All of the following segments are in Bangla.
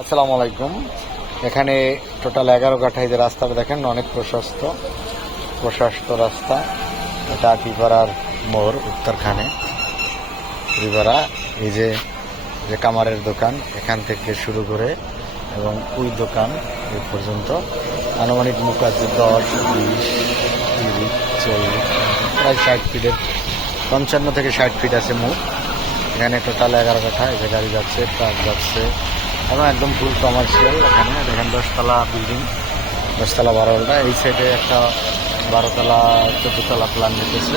আসসালামু আলাইকুম। এখানে টোটাল এগারো কাঠা এই যে রাস্তাটা দেখেন অনেক প্রশস্ত প্রশস্ত রাস্তা। এটা টিপাড়ার মোড়, উত্তরখানে। টিপাড়া এই যে যে কামারের দোকান, এখান থেকে শুরু করে এবং ওই দোকান এই পর্যন্ত। আনুমানিক মুখ আছে দশ, বিশ, তিরিশ, চল্লিশ, প্রায় ষাট ফিটের, পঞ্চান্ন থেকে ষাট ফিট আছে মুখ এখানে টোটাল এগারো কাঠা, এই যে গাড়ি যাচ্ছে, ট্রাক যাচ্ছে। এবং একদম ফুল কমার্শিয়াল এখানে দেখেন দশতলা বিল্ডিং দশতলা বারোটা এই সাইডে একটা বারোতলা, চোদ্দতলা প্ল্যান নিতেছে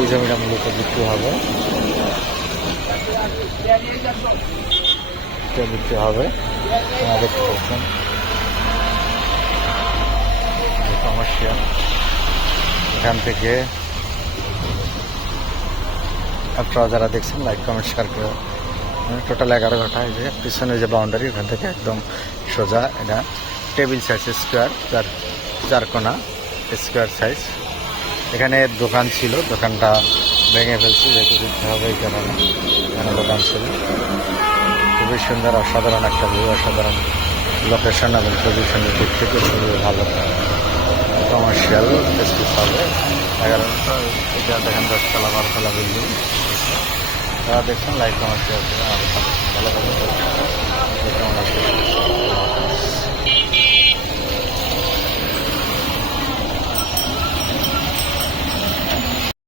এই জমিটা মূলত বিক্রি হবে। বিক্রি হবে। দেখতে পাচ্ছেন। কমার্শিয়াল এখান থেকে আপনারা যারা দেখছেন লাইক কমেন্ট শেয়ার করে টোটাল এগারো ঘণ্টা এই যে পিছনে যে বাউন্ডারি ওখান থেকে একদম সোজা এটা টেবিল সাইজ স্কোয়ার চার চার কোনা স্কোয়ার সাইজ এখানে দোকান ছিল, দোকানটা ভেঙে ফেলছে, যেহেতু দিতে হবে এই কারণে। এখানে দোকান ছিল। খুবই সুন্দর, অসাধারণ একটা ভিউ অসাধারণ লোকেশন এবং পজিশনের দিক থেকে খুবই ভালো। কমার্শিয়াল স্পেস হবে। এগারোটা এটা দেখেন দশতলা বারোতলা বিল্ডিং যারা দেখছেন লাইক কমেন্ট শেয়ার করে আমাদের ভালো থাকবেন।